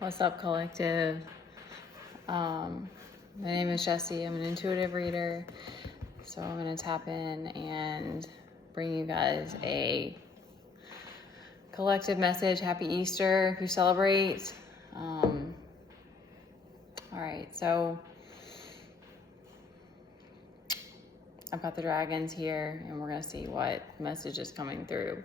What's up, collective? My name is Jessie. I'm an intuitive reader. So I'm going to tap in and bring you guys a collective message. Happy Easter if you celebrate. All right, so I've got the dragons here, and we're going to see what message is coming through.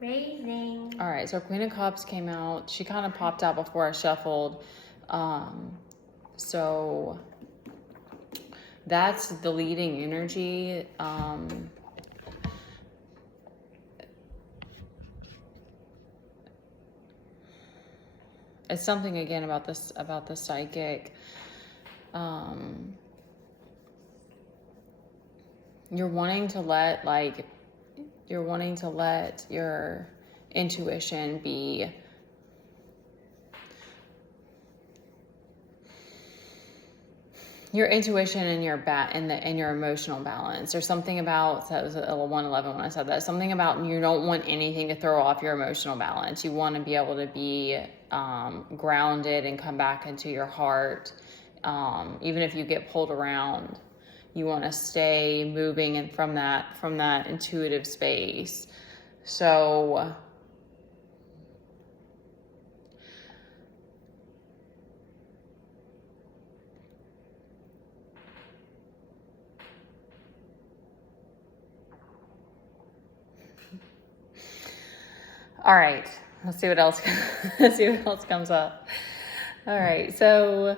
Raising. All right, so Queen of Cups came out. She kind of popped out before I shuffled. So that's the leading energy. It's something again about the psychic. You're wanting to let your intuition be your intuition and your emotional balance. There's something about, that was 111 when I said that, something about you don't want anything to throw off your emotional balance. You want to be able to be grounded and come back into your heart. Even if you get pulled around, you want to stay moving and from that intuitive space. So all right, let's see what else comes up. All right, so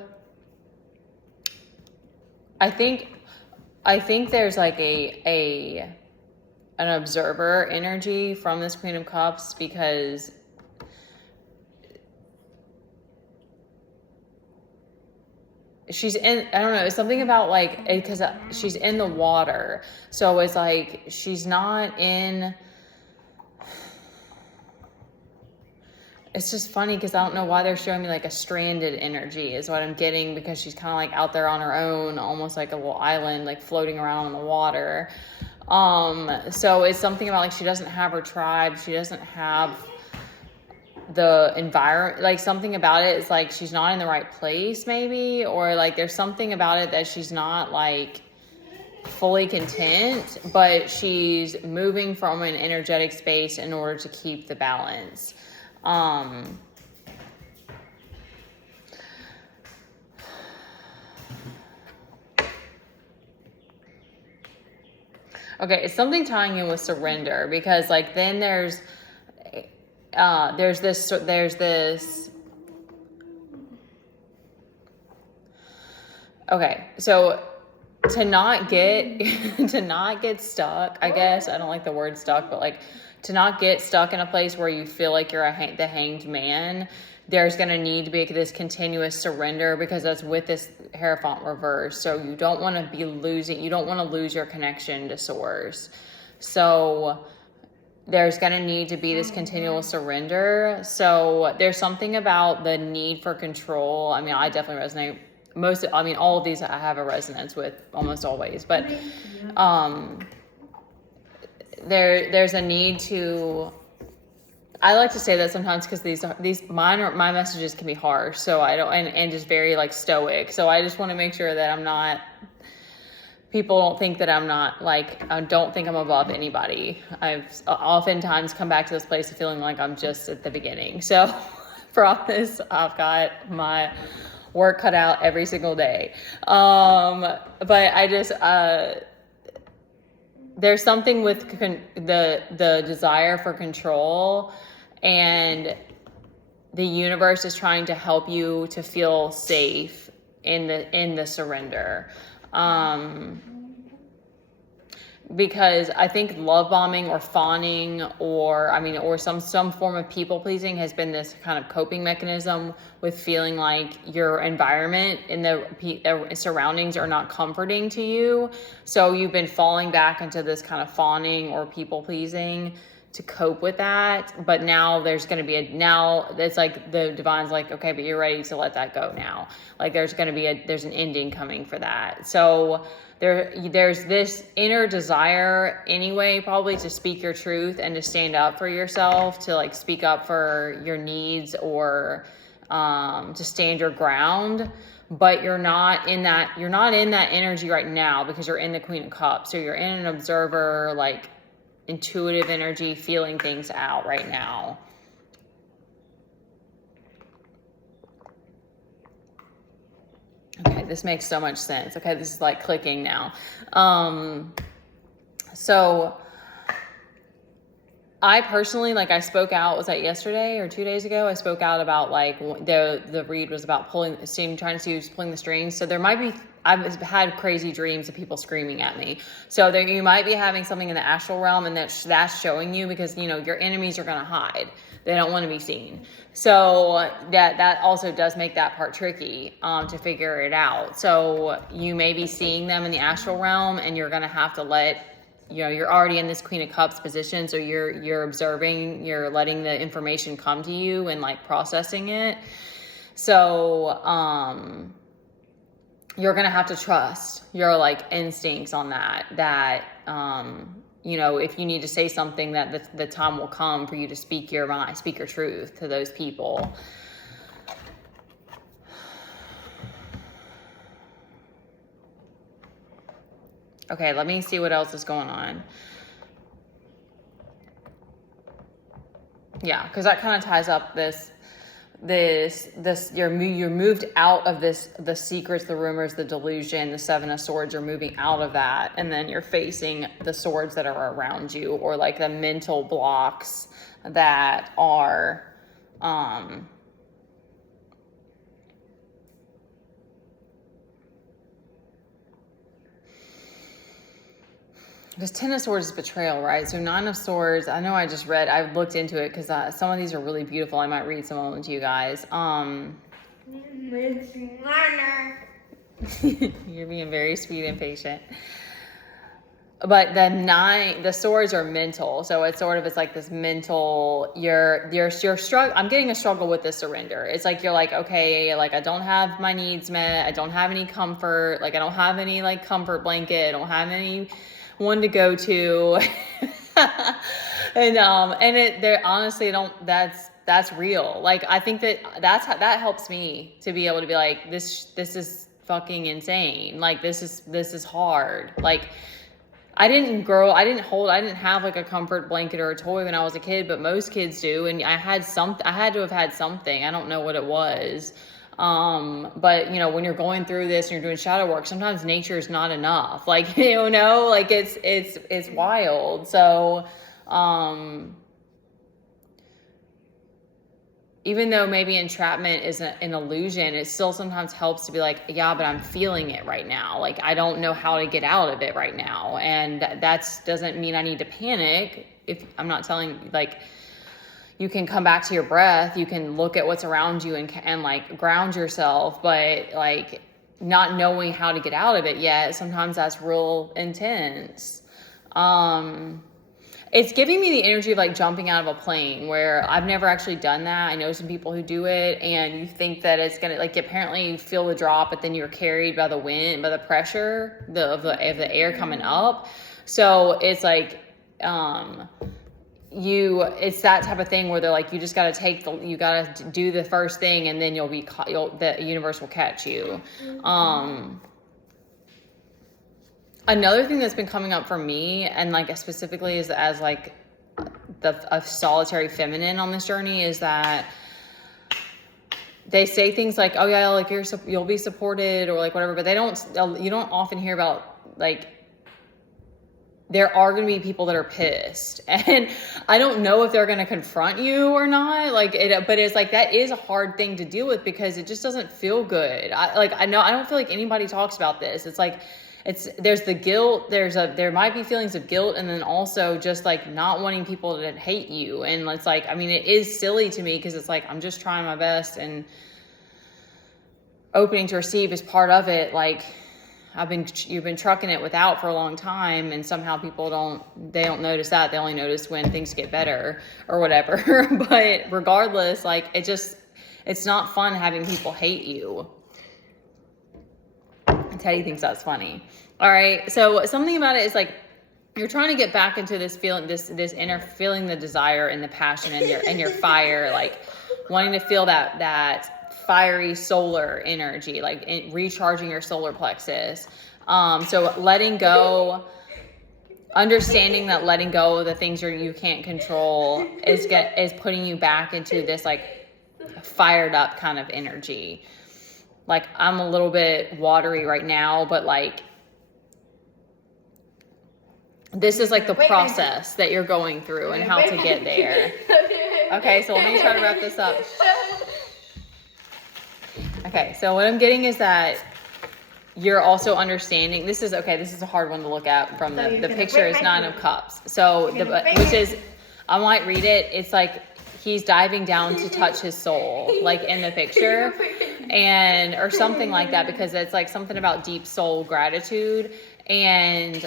I think there's like an observer energy from this Queen of Cups, because she's in, I don't know, it's something about like, because she's in the water. So it's like she's not in. It's just funny because I don't know why they're showing me like a stranded energy is what I'm getting, because she's kind of like out there on her own, almost like a little island, like floating around in the water. So it's something about like she doesn't have her tribe. She doesn't have the environment, like something about it is like she's not in the right place maybe, or like there's something about it that she's not like fully content, but she's moving from an energetic space in order to keep the balance. Okay, it's something tying in with surrender, because like then there's this okay, so to not get stuck, I guess, I don't like the word stuck, but like to not get stuck in a place where you feel like you're the hanged man, there's going to need to be this continuous surrender, because that's with this Hierophant reverse. So you don't want to lose your connection to source. So there's going to need to be this continual surrender. So there's something about the need for control. I mean, I definitely resonate all of these I have a resonance with almost always, but there's a need to, I like to say that sometimes because my messages can be harsh, so I don't, and just very like stoic. So I just want to make sure that people don't think that I'm not like, I don't think I'm above anybody. I've oftentimes come back to this place of feeling like I'm just at the beginning. So promise, I've got my work cut out every single day. But I just, there's something with the desire for control, and the universe is trying to help you to feel safe in the surrender. Because I think love bombing or fawning or some form of people pleasing has been this kind of coping mechanism with feeling like your environment and the surroundings are not comforting to you. So you've been falling back into this kind of fawning or people pleasing to cope with that. But now there's going to be now it's like the divine's like, okay, but you're ready to let that go now. Like there's going to be there's an ending coming for that. So there's this inner desire anyway, probably to speak your truth and to stand up for yourself, to like speak up for your needs, or to stand your ground. But you're not in that energy right now, because you're in the Queen of Cups. So you're in an observer, like intuitive energy, feeling things out right now. Okay, this makes so much sense. Okay, this is like clicking now. So I personally, like, I spoke out, was that yesterday or 2 days ago? I spoke out about like the read was about trying to see who's pulling the strings. So there might be, I've had crazy dreams of people screaming at me. So there, you might be having something in the astral realm, and that's showing you, because you know your enemies are going to hide. They don't want to be seen. So that also does make that part tricky to figure it out. So you may be seeing them in the astral realm, and you're going to have to you're already in this Queen of Cups position. So you're observing, you're letting the information come to you and like processing it. So, you're going to have to trust your like instincts on that, you know, if you need to say something, that the time will come for you to speak your mind, speak your truth to those people. Okay, let me see what else is going on. Yeah, because that kind of ties up this you're moved out of the secrets, the rumors, the delusion. The Seven of Swords, you're moving out of that, and then you're facing the swords that are around you, or like the mental blocks that are because Ten of Swords is betrayal, right? So Nine of Swords, I know I looked into it, because some of these are really beautiful. I might read some of them to you guys. You're being very sweet and patient. But the swords are mental. So it's like this mental, you're struggling. I'm getting a struggle with the surrender. It's like, you're like, okay, like I don't have my needs met. I don't have any comfort. Like I don't have any like comfort blanket. I don't have any one to go to. There honestly that's real. Like I think that helps me to be able to be like, this is fucking insane. Like this is hard. Like I didn't have like a comfort blanket or a toy when I was a kid, but most kids do. And I had to have had something. I don't know what it was. But you know, when you're going through this and you're doing shadow work, sometimes nature is not enough. Like, you know, like it's wild. So, even though maybe entrapment is an illusion, it still sometimes helps to be like, yeah, but I'm feeling it right now. Like, I don't know how to get out of it right now. And that doesn't mean I need to panic. If I'm not telling, like, you can come back to your breath, you can look at what's around you and like ground yourself, but like not knowing how to get out of it yet, sometimes that's real intense. It's giving me the energy of like jumping out of a plane, where I've never actually done that. I know some people who do it, and you think that it's gonna, like, apparently you feel the drop, but then you're carried by the wind, by the pressure of the air coming up. So it's like, it's that type of thing where they're like, you just got to you got to do the first thing, and then the universe will catch you. Another thing that's been coming up for me, and like specifically as like a solitary feminine on this journey, is that they say things like, oh yeah, like you'll be supported, or like whatever, but you don't often hear about, like, there are going to be people that are pissed, and I don't know if they're going to confront you or not. Like but it's like, that is a hard thing to deal with, because it just doesn't feel good. I don't feel like anybody talks about this. It's like, there's the guilt, there might be feelings of guilt, and then also just like not wanting people to hate you. And it's like, I mean, it is silly to me, because it's like, I'm just trying my best, and opening to receive is part of it. Like, you've been trucking it without for a long time, and somehow people don't notice that. They only notice when things get better or whatever. But regardless, like, it's not fun having people hate you. Teddy thinks that's funny. All right. So something about it is like, you're trying to get back into this feeling, this inner feeling, the desire and the passion and your fire, like wanting to feel that fiery solar energy, like recharging your solar plexus. So letting go, understanding that letting go of the things you can't control is putting you back into this like fired up kind of energy. Like, I'm a little bit watery right now, but like, this is like the process that you're going through and how to get there. Okay, so let me try to wrap this up. Okay, so what I'm getting is that you're also understanding, this is a hard one to look at from the picture is 9 of Cups. So, which is, I might read it, it's like he's diving down to touch his soul, like in the picture, or something like that, because it's like something about deep soul gratitude. And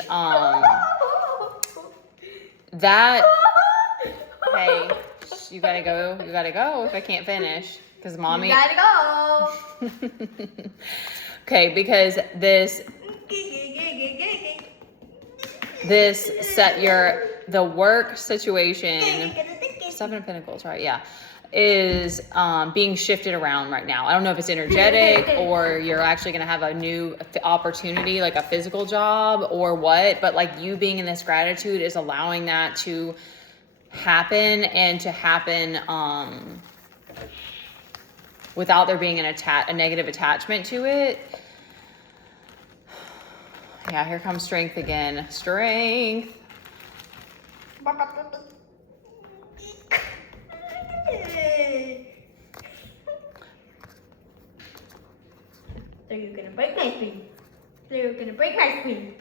that, hey, you gotta go if I can't finish, because mommy, you gotta go. Okay, because this the work situation, 7 of Pentacles, right? Yeah, is being shifted around right now. I don't know if it's energetic or you're actually going to have a new opportunity, like a physical job or what, but like you being in this gratitude is allowing that to happen, and to happen without there being a negative attachment to it. Yeah, here comes strength again. Strength. So you're gonna break my screen. So you're gonna break my screen.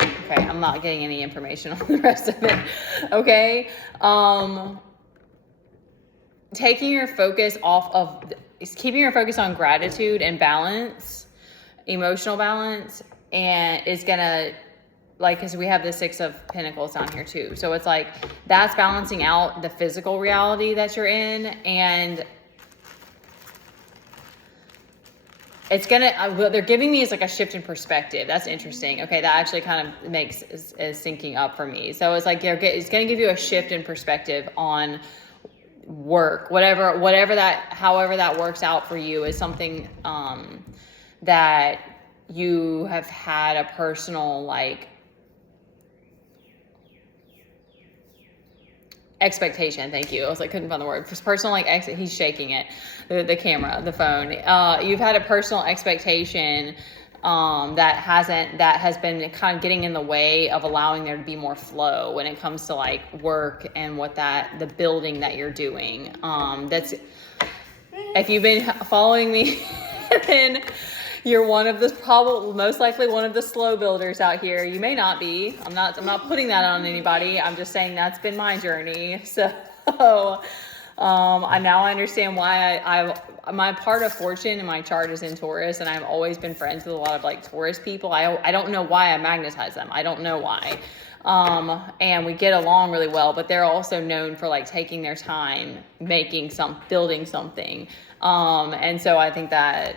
Okay, I'm not getting any information on the rest of it. Okay. Taking your focus keeping your focus on gratitude and balance, emotional balance, and is gonna, like, because we have the 6 of Pentacles down here too. So it's like, that's balancing out the physical reality that you're in, and it's gonna, they're giving me is like a shift in perspective. That's interesting. Okay, that actually kind of is syncing up for me. So it's like, it's gonna give you a shift in perspective on work, however that works out for you, is something that you have had a personal, like, expectation. Thank you. I was like, couldn't find the word. Personal, like, he's shaking it, the camera, the phone. You've had a personal expectation that has been kind of getting in the way of allowing there to be more flow when it comes to like work and the building that you're doing. That's, if you've been following me, then you're most likely one of the slow builders out here. You may not be. I'm not putting that on anybody. I'm just saying that's been my journey. So, now I understand why my part of fortune in my chart is in Taurus, and I've always been friends with a lot of like Taurus people. I don't know why I magnetize them. I don't know why. And we get along really well, but they're also known for like taking their time, building something. And so I think that,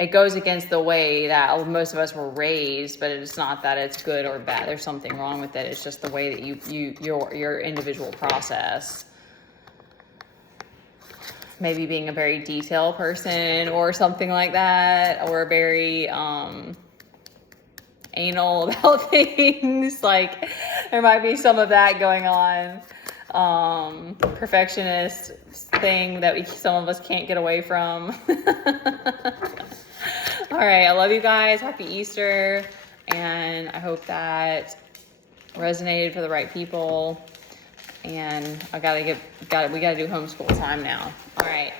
it goes against the way that most of us were raised, but it's not that it's good or bad. There's something wrong with it. It's just the way that your individual process. Maybe being a very detailed person or something like that, or very anal about things. Like, there might be some of that going on. Perfectionist thing that some of us can't get away from. All right, I love you guys. Happy Easter, and I hope that resonated for the right people. And we gotta do homeschool time now. All right.